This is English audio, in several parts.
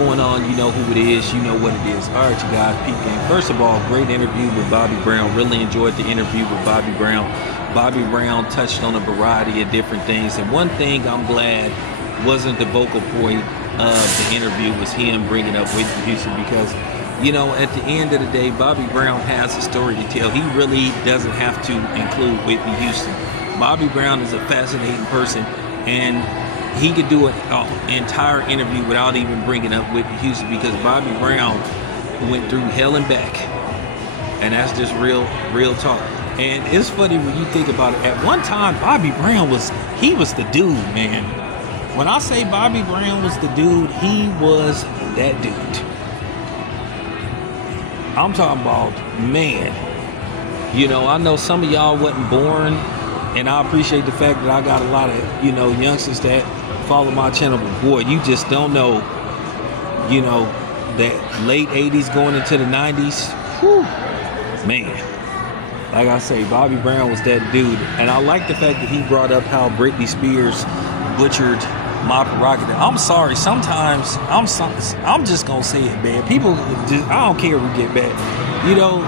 going on? You know who it is. You know what it is. All right, you guys, peep game. First of all, great interview with Bobby Brown. Really enjoyed the interview with Bobby Brown. Bobby Brown touched on a variety of different things. And one thing I'm glad wasn't the vocal point of the interview was him bringing up Whitney Houston, because, you know, at the end of the day, Bobby Brown has a story to tell. He really doesn't have to include Whitney Houston. Bobby Brown is a fascinating person, and he could do an entire interview without even bringing up Whitney Houston, because Bobby Brown went through hell and back, and that's just real talk. And it's funny when you think about it. At one time, Bobby Brown was the dude, man. When I say Bobby Brown was the dude, he was that dude. I'm talking about, man. You know, I know some of y'all wasn't born, and I appreciate the fact that I got a lot of, you know, youngsters that follow my channel, but boy, you just don't know, you know, that late 80s going into the 90s, whew, man. Like I say, Bobby Brown was that dude. And I like the fact that he brought up how Britney Spears butchered my prerogative. I'm sorry, sometimes I'm just gonna say it, man. People just, I don't care if we get back, you know.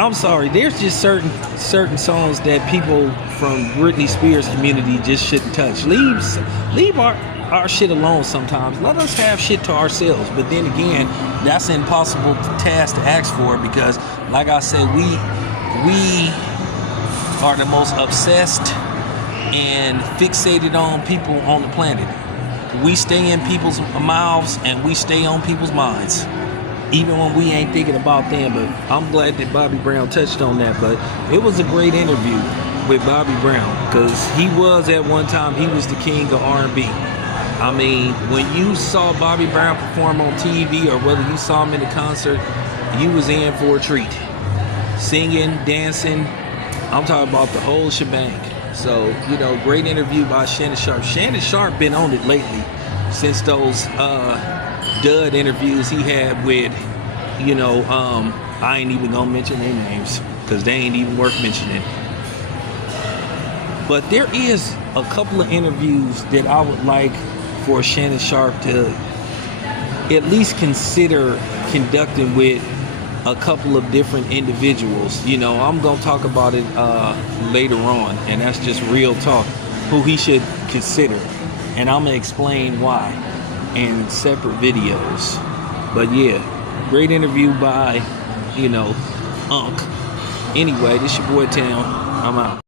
I'm sorry, there's just certain songs that people from Britney Spears community just shouldn't touch. Leave our shit alone sometimes. Let us have shit to ourselves. But then again, that's an impossible task to ask for, because like I said, we are the most obsessed and fixated on people on the planet. We stay in people's mouths and we stay on people's minds, even when we ain't thinking about them. But I'm glad that Bobby Brown touched on that. But it was a great interview with Bobby Brown, because he was, at one time, he was the king of R&B. I mean, when you saw Bobby Brown perform on TV, or whether you saw him in a concert, you was in for a treat. Singing, dancing, I'm talking about the whole shebang. So, you know, great interview by Shannon Sharpe. Shannon Sharpe been on it lately since those dud interviews he had with, you know, I ain't even gonna mention their names, because they ain't even worth mentioning. But there is a couple of interviews that I would like for Shannon Sharpe to at least consider conducting with a couple of different individuals. You know, I'm gonna talk about it later on, and that's just real talk, who he should consider, and I'm gonna explain why in separate videos. But yeah, great interview by, you know, Unc. Anyway, this your boy Town. I'm out.